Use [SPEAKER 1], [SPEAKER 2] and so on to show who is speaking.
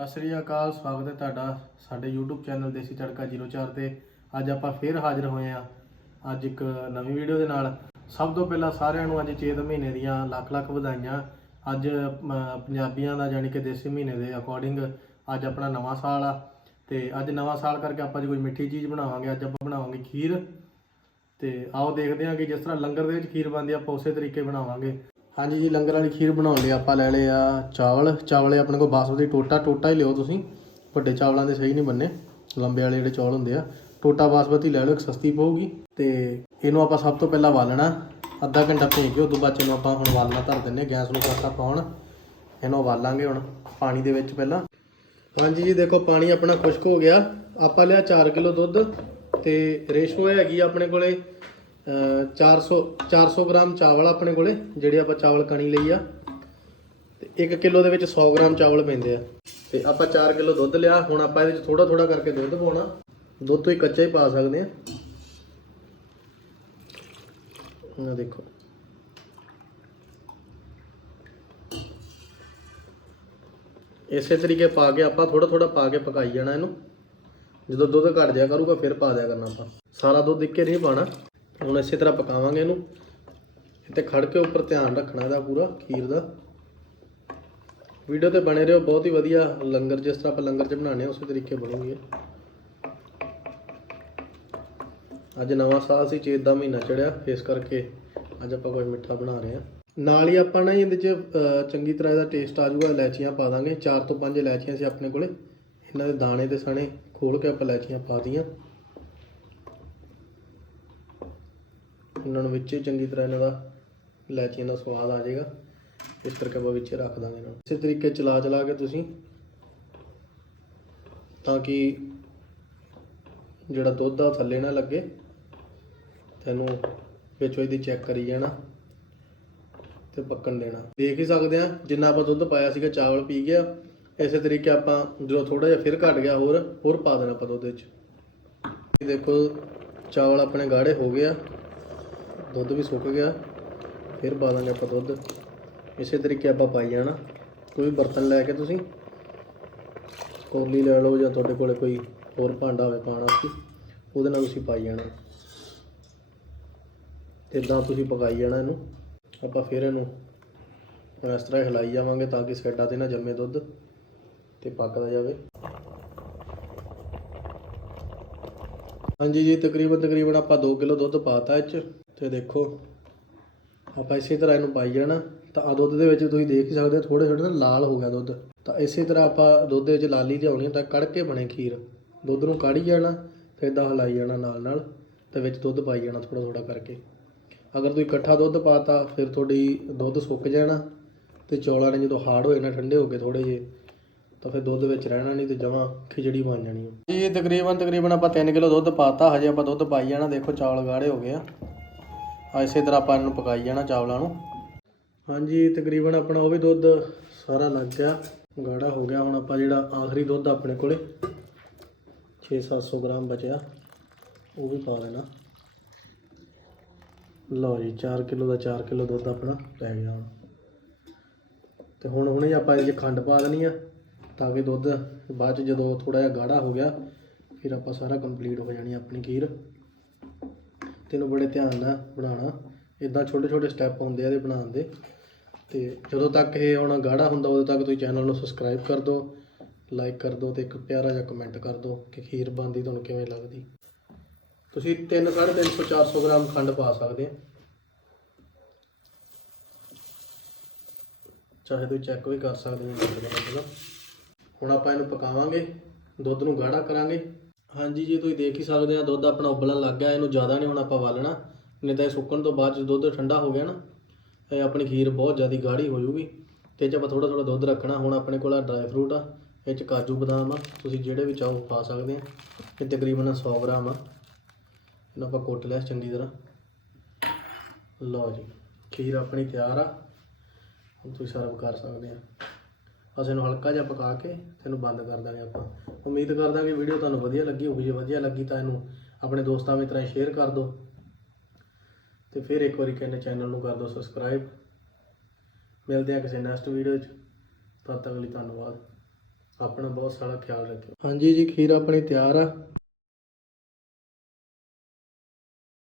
[SPEAKER 1] ਸਤਿ ਸ੍ਰੀ ਅਕਾਲ, ਸਵਾਗਤ ਹੈ ਤੁਹਾਡਾ ਸਾਡੇ YouTube ਚੈਨਲ ਦੇਸੀ ਤੜਕਾ 04 ਤੇ। ਅੱਜ ਆਪਾਂ ਫੇਰ ਹਾਜ਼ਰ ਹੋਏ ਆ ਅੱਜ ਇੱਕ ਨਵੀਂ ਵੀਡੀਓ ਦੇ ਨਾਲ। ਸਭ ਤੋਂ ਪਹਿਲਾਂ ਸਾਰਿਆਂ ਨੂੰ ਅੱਜ ਚੇਤ ਮਹੀਨੇ ਦੀਆਂ ਲੱਖ ਲੱਖ ਵਧਾਈਆਂ। ਅੱਜ ਪੰਜਾਬੀਆਂ ਦਾ ਯਾਨੀ ਕਿ ਦੇਸੀ ਮਹੀਨੇ ਦੇ ਅਕੋਰਡਿੰਗ ਅੱਜ ਆਪਣਾ ਨਵਾਂ ਸਾਲ ਆ। ਤੇ ਅੱਜ ਨਵਾਂ ਸਾਲ ਕਰਕੇ ਆਪਾਂ ਅੱਜ ਕੋਈ ਮਿੱਠੀ ਚੀਜ਼ ਬਣਾਵਾਂਗੇ, ਅੱਜ ਆਪਾਂ ਬਣਾਵਾਂਗੇ ਖੀਰ। ਤੇ ਆਓ ਦੇਖਦੇ ਹਾਂ ਕਿ ਜਿਸ ਤਰ੍ਹਾਂ ਲੰਗਰ ਦੇ ਵਿੱਚ ਖੀਰ ਬਣਦੀ ਆ, ਆਪਾਂ ਉਸੇ ਤਰੀਕੇ ਬਣਾਵਾਂਗੇ। ਹਾਂਜੀ ਜੀ, ਲੰਗਰ ਵਾਲੀ ਖੀਰ ਬਣਾਉਣ ਲਈ ਆਪਾਂ ਲੈ ਲਏ ਆ ਚਾਵਲ। ਚਾਵਲੇ ਆਪਣੇ ਕੋਲ ਬਾਸਮਤੀ ਟੋਟਾ ਟੋਟਾ ਹੀ ਲਿਓ ਤੁਸੀਂ। ਵੱਡੇ ਚਾਵਲਾਂ ਦੇ ਸਹੀ ਨਹੀਂ ਬੰਨੇ। ਲੰਬੇ ਵਾਲੇ ਜਿਹੜੇ ਚੌਲ ਹੁੰਦੇ ਆ। ਟੋਟਾ ਬਾਸਮਤੀ ਲੈ ਲਓ, ਇੱਕ ਸਸਤੀ ਪਊਗੀ। ਤੇ ਇਹਨੂੰ ਆਪਾਂ ਸਭ ਤੋਂ ਪਹਿਲਾਂ ਵਾਲਣਾ ਅੱਧਾ ਘੰਟਾ ਭੇਜ ਕੇ ਉਦੋਂ ਬਾਅਦ ਇਹਨੂੰ ਆਪਾਂ ਹੁਣ ਵਾਲਣਾ ਧਰ ਦਿੰਨੇ ਗੈਸ ਨੂੰ ਪਾਸਾ ਪਾਉਣ ਇਹਨੂੰ ਵਾਲਾਂਗੇ ਹੁਣ, ਪਾਣੀ ਦੇ ਵਿੱਚ ਪਹਿਲਾਂ। ਹਾਂਜੀ ਜੀ, ਦੇਖੋ ਪਾਣੀ ਆਪਣਾ ਖੁਸ਼ਕ ਹੋ ਗਿਆ। ਆਪਾਂ ਲਿਆ 4 ਕਿਲੋ ਦੁੱਧ ਤੇ ਰੇਸ਼ੋ ਹੈਗੀ ਆ ਆਪਣੇ ਕੋਲੇ। 400 400 ਗ੍ਰਾਮ ਚਾਵਲ ਆਪਣੇ ਕੋਲੇ, ਜਿਹੜੇ ਆਪਾਂ ਚਾਵਲ ਕਣੀ ਲਈ ਆ। ਤੇ 1 ਕਿਲੋ ਦੇ ਵਿੱਚ 100 ਗ੍ਰਾਮ ਚਾਵਲ ਪੈਂਦੇ ਆ। ਤੇ ਆਪਾਂ 4 ਕਿਲੋ ਦੁੱਧ ਲਿਆ, ਹੁਣ ਆਪਾਂ ਇਹਦੇ ਵਿੱਚ ਥੋੜਾ ਥੋੜਾ ਕਰਕੇ ਦੁੱਧ ਪਾਉਣਾ। ਦੁੱਧ ਤੋਂ ਹੀ ਕੱਚਾ ਹੀ ਪਾ ਸਕਦੇ ਆ। ਆ ਦੇਖੋ। ਇਸੇ ਤਰੀਕੇ ਪਾ ਕੇ ਆਪਾਂ ਥੋੜਾ ਥੋੜਾ ਪਾ ਕੇ ਪਕਾਈ ਜਾਣਾ ਇਹਨੂੰ। ਜਦੋਂ ਦੁੱਧ ਘਟ ਜਾਇਆ ਕਰੂਗਾ, ਫਿਰ ਪਾ ਦਿਆ ਕਰਨਾ ਆਪਾਂ। ਸਾਰਾ ਦੁੱਧ ਇੱਕੇ ਨਹੀਂ ਪਾਣਾ ਹੁਣ ਇਸੇ ਤਰ੍ਹਾਂ ਪਕਾਵਾਂਗੇ ਇਹਨੂੰ। ਇੱਥੇ ਖੜ ਕੇ ਉੱਪਰ ਧਿਆਨ ਰੱਖਣਾ ਇਹਦਾ ਪੂਰਾ, ਖੀਰ ਦਾ। ਵੀਡੀਓ ਤੇ ਬਣੇ ਰਹੋ, ਬਹੁਤ ਹੀ ਵਧੀਆ ਲੰਗਰ, ਜਿਸ ਤਰ੍ਹਾਂ ਆਪਾਂ ਲੰਗਰ 'ਚ ਬਣਾਉਂਦੇ ਆ ਉਸੇ ਤਰੀਕੇ ਬਣੂਗੀ ਅੱਜ ਨਵਾਂ ਸਾਲ ਸੀ, ਚੇਤ ਦਾ ਮਹੀਨਾ ਚੜਿਆ, ਇਸ ਕਰਕੇ ਅੱਜ ਆਪਾਂ ਕੋਈ ਮਿੱਠਾ ਬਣਾ ਰਹੇ ਆ ਨਾਲ ਹੀ ਆਪਾਂ ਨਾ ਇਹਦੇ 'ਚ ਚੰਗੀ ਤਰ੍ਹਾਂ ਇਹਦਾ ਟੇਸਟ ਆ ਜਾਊਗਾ ਇਲਾਚੀਆਂ ਪਾ ਦਾਂਗੇ। 4 ਤੋਂ 5 ਇਲਾਚੀਆਂ ਸੀ ਆਪਣੇ ਕੋਲੇ। ਇਹਨਾਂ ਦੇ ਦਾਣੇ ਤੇ ਸਣੇ ਖੋਲ ਕੇ ਆਪਾਂ ਇਲਾਚੀਆਂ ਪਾ ਦੀਆਂ ਇਹਨਾਂ ਨੂੰ ਵਿੱਚ ਚੰਗੀ ਤਰ੍ਹਾਂ ਇਹਨਾਂ ਦਾ ਇਲਾਚੀਆਂ ਦਾ ਸਵਾਦ ਆ ਜਾਏਗਾ। ਇਸ ਕਰਕੇ ਆਪਾਂ ਵਿੱਚ ਰੱਖ ਦਾਂਗੇ ਇਹਨਾਂ ਨੂੰ। ਇਸੇ ਤਰੀਕੇ ਚਲਾ ਚਲਾ ਕੇ ਤੁਸੀਂ ਤਾਂ ਕਿ ਜਿਹੜਾ ਦੁੱਧ ਆ ਉਹ ਥੱਲੇ ਨਾ ਲੱਗੇ। ਤੈਨੂੰ ਵਿੱਚੋਂ ਇਹਦੀ ਚੈੱਕ ਕਰੀ ਜਾਣਾ ਤੇ ਪੱਕਣ ਦੇਣਾ। ਦੇਖ ਹੀ ਸਕਦੇ ਆ, ਜਿੰਨਾ ਆਪਾਂ ਦੁੱਧ ਪਾਇਆ ਸੀਗਾ, ਚਾਵਲ ਪੀ ਗਿਆ, ਇਸੇ ਤਰੀਕੇ ਆਪਾਂ ਜਦੋਂ ਥੋੜਾ ਜਿਹਾ ਫਿਰ ਘਟ ਗਿਆ, ਹੋਰ ਹੋਰ ਪਾ ਦੇਣਾ ਆਪਾਂ ਦੁੱਧ ਵਿੱਚ। ਇਹ ਦੇਖੋ, ਚਾਵਲ ਆਪਣੇ ਗਾੜੇ ਹੋ ਗਏ ਆ। ਦੁੱਧ ਵੀ ਸੁੱਕ ਗਿਆ, ਫਿਰ ਪਾ ਦਾਂਗੇ ਆਪਾਂ ਦੁੱਧ। ਇਸੇ ਤਰੀਕੇ ਆਪਾਂ ਪਾਈ ਜਾਣਾ। ਕੋਈ ਬਰਤਨ ਲੈ ਕੇ ਤੁਸੀਂ ਕੋਲੀ ਲੈ ਲਓ ਜਾਂ ਤੁਹਾਡੇ ਕੋਲੇ ਕੋਈ ਹੋਰ ਭਾਂਡਾ ਹੋਵੇ ਪਾਣ ਵਾਸਤੇ, ਉਹਦੇ ਨਾਲ ਤੁਸੀਂ ਪਾਈ ਜਾਣਾ। ਤੇ ਇਦਾਂ ਤੁਸੀਂ ਪਕਾਈ ਜਾਣਾ ਇਹਨੂੰ। ਆਪਾਂ ਫਿਰ ਇਹਨੂੰ ਇਸ ਤਰ੍ਹਾਂ ਹਿਲਾਈ ਜਾਵਾਂਗੇ ਤਾਂ ਕਿ ਸਾਈਡਾਂ ਤੇ ਨਾ ਜੰਮੇ ਦੁੱਧ ਤੇ ਪੱਕਦਾ ਜਾਵੇ। ਹਾਂਜੀ ਜੀ ਤਕਰੀਬਨ ਤਕਰੀਬਨ ਆਪਾਂ 2 ਕਿਲੋ ਦੁੱਧ ਪਾਤਾ ਇਹ ਚ। ਤੇ ਦੇਖੋ, ਆਪਾਂ ਇਸੇ ਤਰ੍ਹਾਂ ਇਹਨੂੰ ਪਾਈ ਜਾਣਾ, ਤਾਂ ਆ ਦੁੱਧ ਦੇ ਵਿੱਚ ਤੁਸੀਂ ਦੇਖ ਹੀ ਸਕਦੇ ਹੋ ਥੋੜੇ ਥੋੜੇ ਨਾ ਲਾਲ ਹੋ ਗਿਆ ਦੁੱਧ। ਤਾਂ ਇਸੇ ਤਰ੍ਹਾਂ ਆਪਾਂ ਦੁੱਧ ਦੇ ਵਿੱਚ ਲਾਲੀ ਤੇ ਆਉਣੀ ਤਾਂ ਕੜ ਕੇ ਬਣੇ ਖੀਰ। ਦੁੱਧ ਨੂੰ ਕਾੜੀ ਜਾਣਾ, ਫਿਰ ਇਦਾਂ ਹਲਾਈ ਜਾਣਾ ਨਾਲ ਨਾਲ, ਤੇ ਵਿੱਚ ਦੁੱਧ ਪਾਈ ਜਾਣਾ ਥੋੜਾ ਥੋੜਾ ਕਰਕੇ। ਅਗਰ ਤੁਸੀਂ ਇਕੱਠਾ ਦੁੱਧ ਪਾਤਾ, ਫਿਰ ਤੁਹਾਡੀ ਦੁੱਧ ਸੁੱਕ ਜਾਣਾ, ਤੇ ਚੌਲਾਂ ਨੇ ਜਦੋਂ ਹਾਰਡ ਹੋ ਜਾਣਾ, ਠੰਡੇ ਹੋ ਗਏ ਥੋੜੇ ਜੇ ਤਾਂ ਫਿਰ ਦੁੱਧ ਵਿੱਚ ਰਹਿਣਾ ਨਹੀਂ ਤੇ ਜਮਾਂ ਖਿਚੜੀ ਬਣ ਜਾਣੀ ਹੈ ਜੀ, ਤਕਰੀਬਨ ਤਕਰੀਬਨ ਆਪਾਂ 3 ਕਿਲੋ ਦੁੱਧ ਪਾਤਾ, ਹਜੇ ਆਪਾਂ ਦੁੱਧ ਪਾਈ ਜਾਣਾ, ਦੇਖੋ ਚੌਲ ਗਾੜੇ ਹੋ ਗਏ ਆ। ਆ ਇਸੇ ਤਰ੍ਹਾਂ ਆਪਾਂ ਇਹਨੂੰ ਪਕਾਈ ਜਾਣਾ ਚਾਵਲਾਂ ਨੂੰ। ਹਾਂਜੀ, ਤਕਰੀਬਨ ਆਪਣਾ ਉਹ ਵੀ ਦੁੱਧ ਸਾਰਾ ਲੱਗ ਗਿਆ। ਗਾੜਾ ਹੋ ਗਿਆ, ਹੁਣ ਆਪਾਂ ਜਿਹੜਾ ਆਖਰੀ ਦੁੱਧ ਆਪਣੇ ਕੋਲੇ 6-700 ਗ੍ਰਾਮ ਬਚਿਆ, ਉਹ ਵੀ ਪਾ ਦੇਣਾ। ਲਓ ਜੀ 4 ਕਿਲੋ ਦਾ 4 ਕਿਲੋ ਦੁੱਧ ਆਪਣਾ ਪੈ ਗਿਆ ਹੁਣ। ਤੇ ਹੁਣ ਹੁਣੇ ਆਪਾਂ ਇਹ 'ਚ ਖੰਡ ਪਾ ਦੇਣੀ ਆ, ਤਾਂ ਕਿ ਦੁੱਧ ਬਾਅਦ ਚ ਜਦੋਂ ਥੋੜਾ ਜਿਹਾ ਗਾੜਾ ਹੋ ਗਿਆ, ਫਿਰ ਆਪਾਂ ਸਾਰਾ ਕੰਪਲੀਟ ਹੋ ਜਾਣੀ ਆਪਣੀ ਖੀਰ। ਤੈਨੂੰ ਬੜੇ ਧਿਆਨ ਨਾਲ ਬਣਾਉਣਾ। ਇਦਾਂ ਛੋਟੇ ਛੋਟੇ ਸਟੈਪ ਹੁੰਦੇ ਆ ਇਹਦੇ ਬਣਾਉਣ ਦੇ। ਤੇ ਜਦੋਂ ਤੱਕ ਇਹ ਹੁਣ ਗਾੜਾ ਹੁੰਦਾ, ਉਦੋਂ ਤੱਕ ਤੁਸੀਂ ਚੈਨਲ ਨੂੰ ਸਬਸਕ੍ਰਾਈਬ ਕਰ ਦਿਓ ਲਾਈਕ ਕਰ ਦਿਓ ਤੇ ਇੱਕ ਪਿਆਰਾ ਜਿਹਾ ਕਮੈਂਟ ਕਰ ਦਿਓ ਕਿ ਖੀਰ ਬਣਦੀ, ਤੁਹਾਨੂੰ ਕਿਵੇਂ ਲੱਗਦੀ। ਤੁਸੀਂ 3 350 400 ਗ੍ਰਾਮ ਖੰਡ ਪਾ ਸਕਦੇ ਆ। ਚਾਹੇ ਤੁਸੀਂ ਚੈੱਕ ਵੀ ਕਰ ਸਕਦੇ ਹੋ। ਹੁਣ ਆਪਾਂ ਇਹਨੂੰ ਪਕਾਵਾਂਗੇ, ਦੁੱਧ ਨੂੰ ਗਾੜਾ ਕਰਾਂਗੇ। ਹਾਂਜੀ, ਜੀ ਤੁਸੀਂ ਦੇਖ ਹੀ ਸਕਦੇ ਆ, ਦੁੱਧ ਆਪਣਾ ਉਬਲਣ ਲੱਗ ਗਿਆ, ਇਹਨੂੰ ਜ਼ਿਆਦਾ ਨਹੀਂ ਹੁਣ ਆਪਾਂ ਵਾਲਣਾ ਨਹੀਂ ਤਾਂ ਇਹ ਸੁੱਕਣ ਤੋਂ ਬਾਅਦ ਜਦੋਂ ਦੁੱਧ ਠੰਡਾ ਹੋ ਗਿਆ ਨਾ ਇਹ ਆਪਣੀ ਖੀਰ ਬਹੁਤ ਜ਼ਿਆਦਾ ਗਾੜੀ ਹੋ ਜਾਊਗੀ। ਤੇ ਇਹ 'ਚ ਆਪਾਂ ਥੋੜਾ ਥੋੜਾ ਦੁੱਧ ਰੱਖਣਾ, ਹੁਣ ਆਪਣੇ ਕੋਲ ਆ ਡਰਾਈ ਫਰੂਟ ਆ, ਇਹ 'ਚ ਕਾਜੂ ਬਦਾਮ ਆ, ਤੁਸੀਂ ਜਿਹੜੇ ਵੀ ਚਾਹੋ ਪਾ ਸਕਦੇ ਆ। ਇਹ ਤਕਰੀਬਨ 100 ਗ੍ਰਾਮ ਆ। ਇਹਨੂੰ ਆਪਾਂ ਕੁੱਟ ਲਿਆ ਚੰਗੀ ਤਰ੍ਹਾਂ। ਲਓ ਜੀ, ਖੀਰ ਆਪਣੀ ਤਿਆਰ ਆ। ਹੁਣ ਤੁਸੀਂ ਸਰਵ ਕਰ ਸਕਦੇ ਆ। ਅਸੀਂ ਇਹਨੂੰ ਹਲਕਾ ਜਿਹਾ ਪਕਾ ਕੇ ਤੈਨੂੰ ਬੰਦ ਕਰ ਦਾਂਗੇ ਆਪਾਂ। ਉਮੀਦ ਕਰਦਾ ਕਿ ਵੀਡੀਓ ਤੁਹਾਨੂੰ ਵਧੀਆ ਲੱਗੀ ਹੋਊਗੀ। ਜੇ ਵਧੀਆ ਲੱਗੀ ਤਾਂ ਇਹਨੂੰ ਆਪਣੇ ਦੋਸਤਾਂ ਮਿੱਤਰਾਂ 'ਚ ਸ਼ੇਅਰ ਕਰ ਦਿਓ। ਤੇ ਫਿਰ ਇੱਕ ਵਾਰੀ ਕਹਿੰਦੇ ਚੈਨਲ ਨੂੰ ਕਰ ਦਿਓ ਸਬਸਕ੍ਰਾਈਬ ਮਿਲਦੇ ਆ ਕਿਸੇ ਨੈਕਸਟ ਵੀਡੀਓ 'ਚ ਤਦ ਤੱਕ ਲਈ ਧੰਨਵਾਦ। ਆਪਣਾ ਬਹੁਤ ਸਾਰਾ ਖਿਆਲ ਰੱਖਿਓ। ਹਾਂਜੀ ਜੀ, ਖੀਰ ਆਪਣੀ ਤਿਆਰ ਆ।